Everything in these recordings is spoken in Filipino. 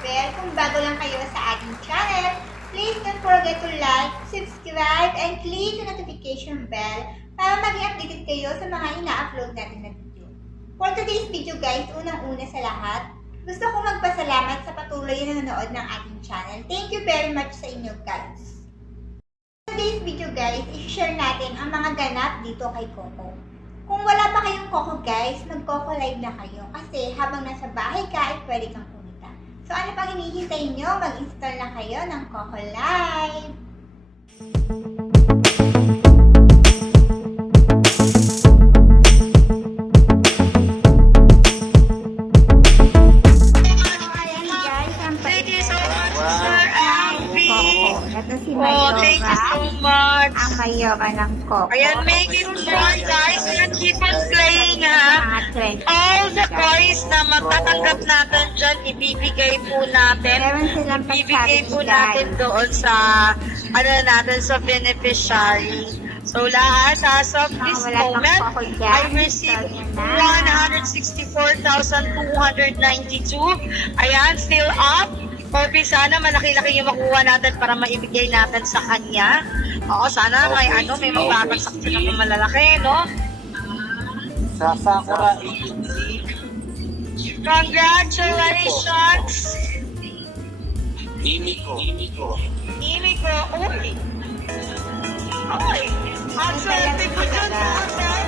bell kung bago lang kayo sa ating channel. Please don't forget to like, subscribe, and click the notification bell para maging updated kayo sa mga ina-upload natin na video. For today's video guys, unang-una sa lahat, gusto ko magpasalamat sa patuloy na nanonood ng ating channel. Thank you very much sa inyo guys. For today's video guys, i-share natin ang mga ganap dito kay Coco. Kung wala pa kayong Coco guys, mag-Coco live na kayo kasi habang nasa bahay ka ay pwede kang kumita. So ano pang hinihintay nyo? Mag-install na kayo ng Coco Live! Ito si Mayoka. Thank you so much. Ang Mayoka ng Coco. Ayan, make it more guys. Ayan, keep on playing ha. All the toys na matatanggap natin dyan, ibibigay po natin. Meron silang Ibibigay po natin doon sa, sa beneficiary. So lahat, as of this moment, I received 164,292. Ayan, still up. Poppy, sana malaki-laki yung makuha natin para maibigay natin sa kanya. Oo, sana may may mababagsak sila ng malalaki, no? Sa Sakura Agency. Congratulations! Imiko. Imiko, uy! Uy! Ang swerte ko dyan, Tatay!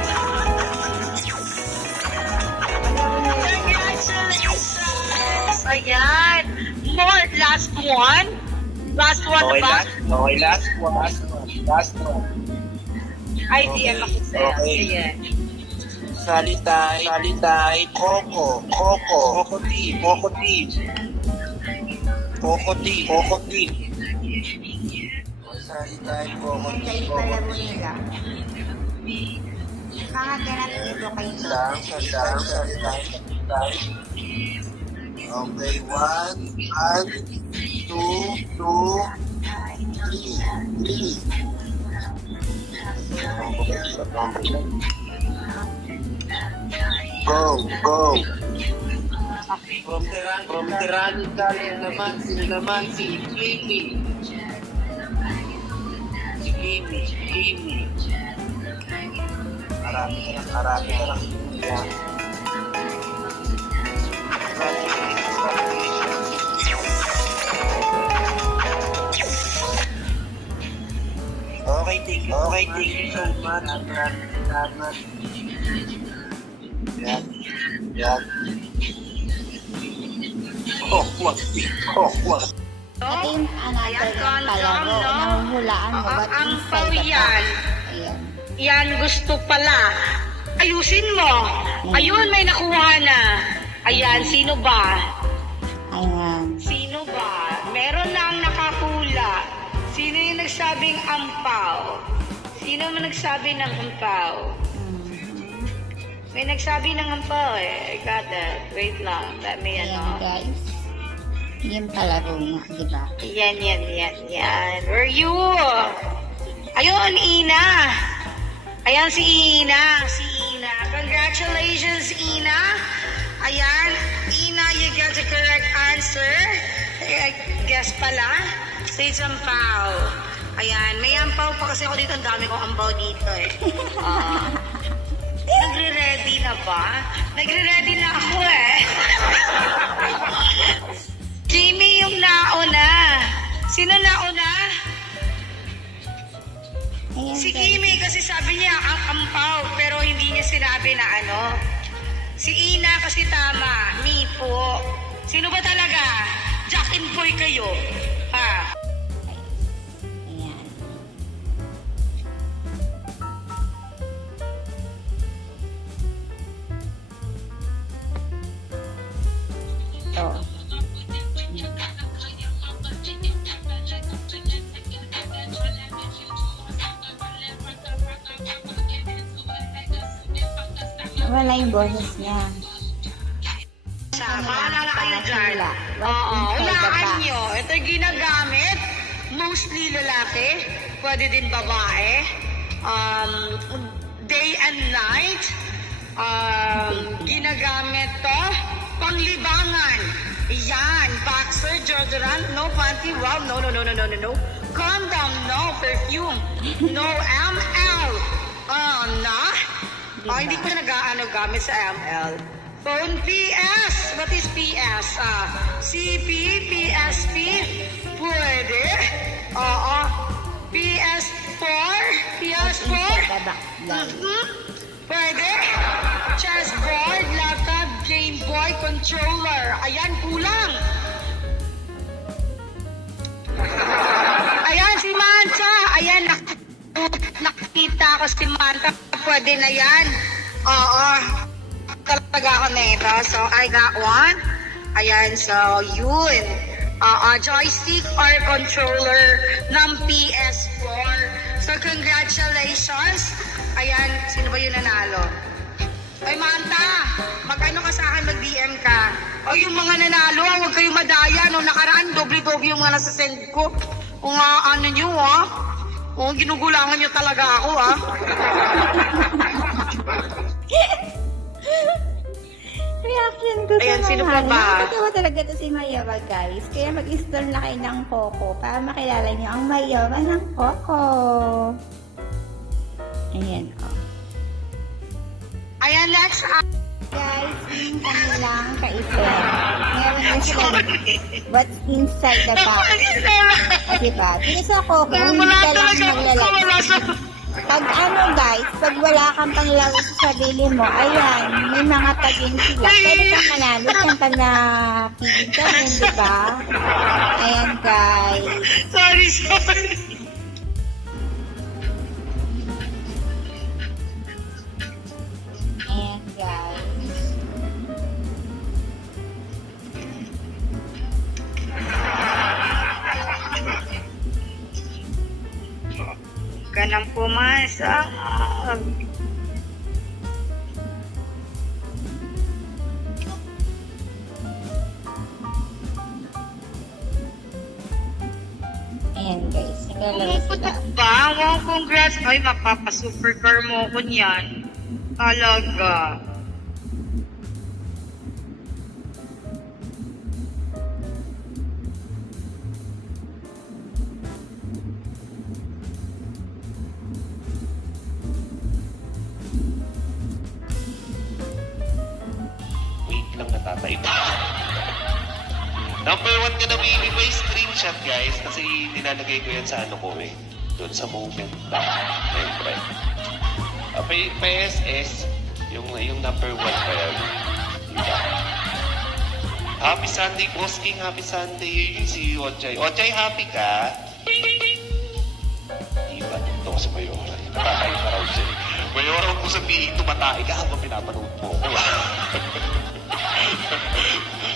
Congratulations! Ayan! More, last one? Last one Okay, ba? last one. IDM ako sa'yo. Sige. Salitay, Coco team. Salitay, Coco Hintay team. pala mo nila. Mga ganap dito kayo. Salitay. Okay, 1, 2, 3. Go. From Tyrannical naman si Kimi. Marami ka lang. Yeah. Okay, thank you so much. Salamat. Yan. Wag. Ito yung Ayan, palaro. no? Nanghulaan mo. Ba't Ang inside pau ka pa? yan. Ayan. Yan gusto pala. Ayusin mo. Ayun, may nakuha na. Ayan, sino ba? Ayan. Sino ba? Meron na ang nakahula. Sino yung nagsabing ampaw? Sino man nagsabi ng ampaw? May nagsabi ng ampaw eh. I got that. Wait lang. Let me Ayan guys. Yung palaro nga, di ba? Yan. Where are you? Ayun, Ina. Ayan si Ina. Congratulations, Ina. Ayan, Ina, you got the correct answer. Guess pala. Say ampaw. Ayan, may ampaw pa kasi ako dito. Ang dami kong ampaw dito eh. Nagre-ready na ba? Nagre-ready na ako eh. Kimi yung nauna. Sino nauna? Ayan Si guys. Kimi kasi sabi niya ang ampaw pero hindi niya sinabi na ano. Si Ina kasi tama. Mi po. Sino ba talaga? Jack and Boy kayo. Ha? Ayan. Ito. Wala yung boses niya. Bahala na kayo dyan. Wala. Oo, Inside the hulaan box. nyo. Ito yung ginagamit. Mostly lalaki. Pwede din babae. Day and night. Ginagamit to. Panglibangan. Yan. Back boxer, deodorant, no panty, wow, no. Condom, no. Perfume, no. ML, na? Diba? Hindi ko gamit sa ML. Phone PS, what is PS? CP, PSP, pwede. Oo. PS4, pwede. Chessboard, laptop, Game Boy, controller. Ayan, kulang. Ayan, si Manta. Ayan, nakita ko si Manta. Pwede na yan. Oo. Talaga ako na ito. So, I got one. Ayan, so, yun. Joystick or controller ng PS4. So, congratulations. Ayan, sino ba yung nanalo? Ay, Manta, mag-ano ka sa akin, mag-DM ka. O, yung mga nanalo, huwag kayong madaya. No, nakaraan, doble-doble yung mga nasa send ko. Kung ano nyo, Kung ginugulangan nyo talaga ako, Reaction ko sa Ayan, sino pa mga ba? Nakakatawa talaga to si Mayawa, guys. Kaya mag-install na kayo ng Coco para makilala nyo ang Mayawa ng Coco. Ayan, Ayan, let's Guys, yung kanilang ka-event. Meron na sila what's inside the box. Diba? Dito sa Coco, hindi ka lang maglalagay. Pag guys, pag wala kang panglaro sa sarili mo, ayan, may mga tagin sila. Pwede kang manalo kung pag napilig ka rin, diba? Ayan, guys. Sorry. Ayan, guys. Ganang pumasok. Ayan, guys. Naglalaro sila. Pumuputok ba? Wow, congrats. Ay, mapapa-supercar mo ko niyan. Talaga. Wait lang, natatay pa. Number 1 ka na may screenshot, guys, kasi nilalagay ko yan sa ano ko doon sa moment na. Siyempre. PSS, yung number 1 pa yan. Diba? Happy Sunday, Boss King. Happy Sunday. Yun si Ochay. Ochay, happy ka? Diba? Ito ko sa Mayora. Nakakain pa raw siya. Mayora, huwag mo sabihin, tumatay ka habang pinapanood mo. Diba?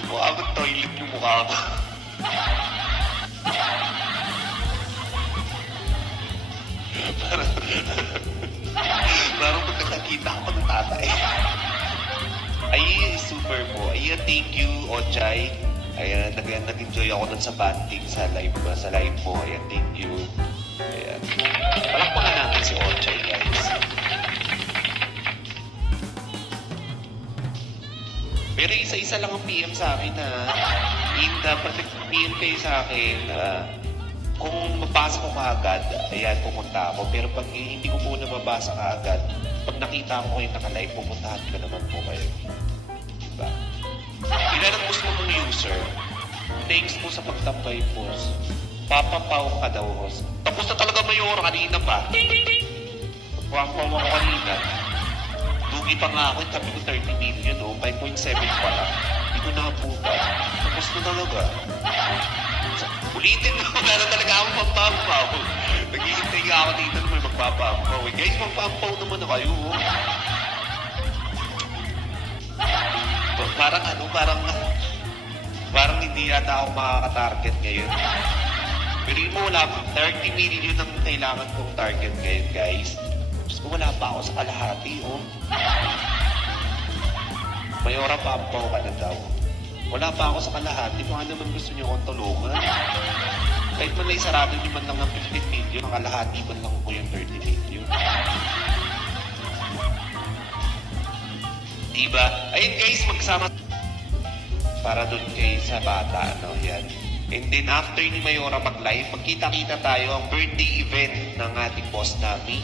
Mukha mo toilet yung mukha ko. Parang pag nakakita ako ng tatay. Ay, super po. Ayan, thank you, Ochay. Ayan, nag-enjoy ako dun sa banding sa live mo. Ayan, thank you. Ayan. Palakpakan natin si Ochay, guys. Pero isa-isa lang ang PM sa akin na dapat nag-PM kayo sa akin kung mabasa ko kaagad, ayan, pumunta ako. Pero pag hindi ko muna mabasa kaagad, pag nakita ko kayo nakalive, pumuntahan ko naman po kayo. Diba? Ilan ang gusto mong user? Thanks po sa pagtambay po. Papapaw ka daw, host. Tapos na talaga Mayora kanina pa. Papapaw ako kanina. Lugi pa nga ako, sabi ko 30 million, 5.7 pa lang. Hindi ko nakaputan. Tapos na talaga. Ulitin ko, wala na talaga akong magpampaw. Naghihintay nga ako dito na may magpapampaw. Guys, magpampaw naman na kayo. Parang hindi yata ako makaka-target ngayon. Pero mo, wala pa. 30 million ang kailangan kong target ngayon, guys. Gusto ko, wala pa ako sa kalahati, Mayora, pampaw ka na daw. Wala pa ako sa kalahati. Baka naman gusto niyo akong tulungan. Kahit man na isarado niyo man lang ng 15 million, ang kalahati man lang ko yung 30 million. Diba? Ayun guys, magsama. para dun kay sa bata, no? Yan. And then after ni Mayora mag-live, magkita-kita tayo ang birthday event ng ating boss Nami.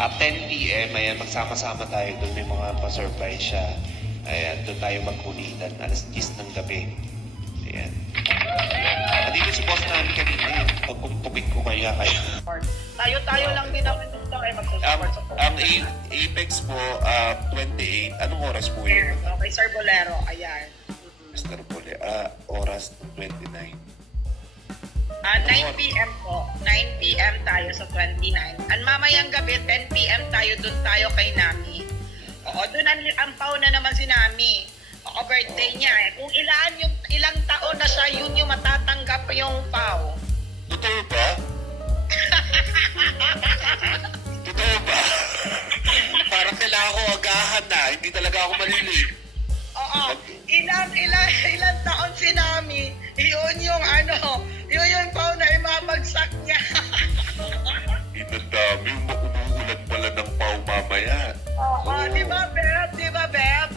At 10 p.m. Ayan, magsama-sama tayo doon. May mga pa-surprise siya. Ayan, doon tayo magkulitan. Alas 10 ng gabi. Ayan. At dito si boss Nami kanina yun. Pagkumpugin ko kaya kayo. Tayo-tayo lang din naman dito ay magsusupport. Ang Apex po, 28. Anong oras po yun? Okay, Sir Bolero, ayan. Mr. Pole, oras 29. 9 p.m. po. 9 p.m. tayo sa 29. Ang mamayang gabi, 10 p.m. tayo, dun tayo kay Nami. Oo, dun ang pau na naman si Nami. Oo, birthday niya eh. Kung ilang taon na siya, yun yung matatanggap yung pau. Totoo ba? Totoo ba? Parang kailangan ko agahan na. Hindi talaga ako malilate. Oo. Ilang taon si Nami, yun yung yung pau na imabagsak niya. Inandami, umuulan pala ng pau mamaya. Oo, di ba, Beb? Di ba, Beb?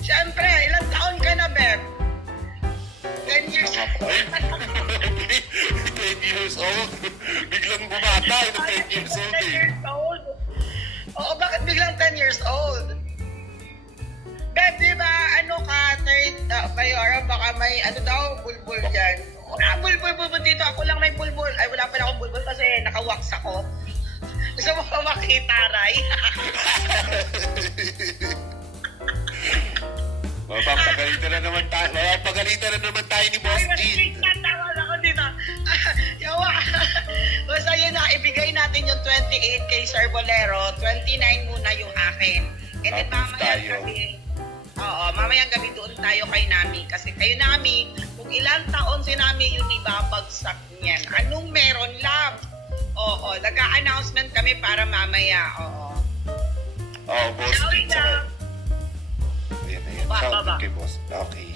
Siyempre, ilang taon ka na, Beb? 10 years old. 10 years old. Biglang bumata ng 10 years old 10 eh. years old. Oo, bakit biglang 10 years old? Beb, di ba, Mayora, baka may, bulbul dyan. Bulbul dito. Ako lang may bulbul. Ay, wala pa na akong bulbul kasi naka-wax ako. Gusto mo pa makita, Ray? Mapapagalitan na naman tayo ni Boss Ay, Jean. masipig na tawag ako dito. Yawa. Basta yun na, ibigay natin yung 28 kay Sir Bolero. 29 muna yung akin. And then Tapos mamayang tayo. gabi. Oo, mamayang gabi doon tayo kay Nami. Kasi kayo Nami, kung ilang taon si Nami yung ibabagsak niyan. Anong meron lang? Oo, nag-a-announcement kami para mamaya. Oo. Oo, Boss Ciao, Jean. ciao. Ayan. Ba, Shout ba, ba. out kay Boss. Okay.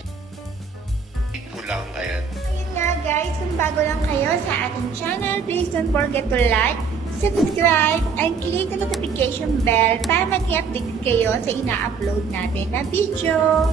Ko lang, ayan. Yun nga guys, kung bago lang kayo sa ating channel, please don't forget to like, subscribe, and click the notification bell para mag-update kayo sa ina-upload natin na video.